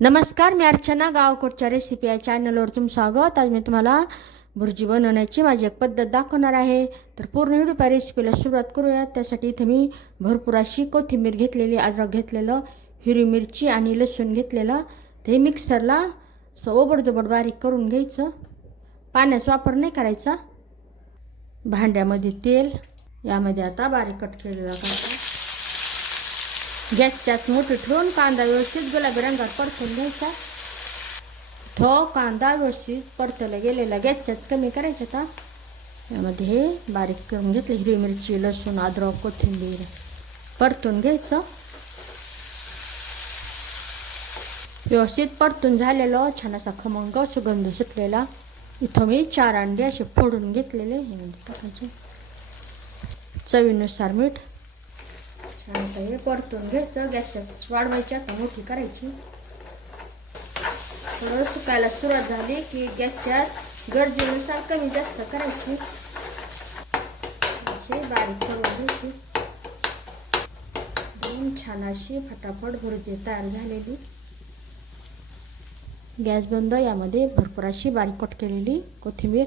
नमस्कार, मी अर्चना. गावकोटच्या रेसिपी या चॅनलवर तुमचं स्वागत. आज मी तुम्हाला भुर्जी बनवण्याची माझी एक पद्धत दाखवणार आहे. तर पूर्ण व्हिडिओ रेसिपीला सुरुवात करूयात. त्यासाठी इथे मी भरपूर अशी कोथिंबीर घेतलेली, अद्रक घेतलेलं, हिरवी मिरची आणि लसूण घेतलेलं. ते मिक्सरला ओबडधोबड बारीक करून घ्यायचं. पाण्याचा वापर नाही करायचा. भांड्यामध्ये तेल, यामध्ये आता बारीक कट केलेला कांदा, गॅसच्याच मोठी ठेवून कांदा व्यवस्थित गुलाबी रंगात परतून घ्यायचा. तो कांदा व्यवस्थित परतला गेलेला गॅसच्याच कमी करायचा. आता यामध्ये हे बारीक करून घेतले हिरवी मिरची, लसूण, अद्रक, कोथिंबीर परतून घ्यायचं. व्यवस्थित परतून झालेलं छान असा खमंग सुगंध सुटलेला. इथं मी 4 अंडे असे फोडून घेतलेले हे टाकायचे. चवीनुसार मीठ. आता हे परतून घ्यायचं. गॅसच्या वाढवायची, आता मोठी करायची. थोडं सुकायला सुरुवात झाली की गॅसच्या गरजेनुसार कमी जास्त करायची. असे बारीक करून घ्यायची. छान अशी फटाफट भुर्जी तयार झालेली. गॅस बंद. यामध्ये भरपूर अशी बारीक कट केलेली कोथिंबीर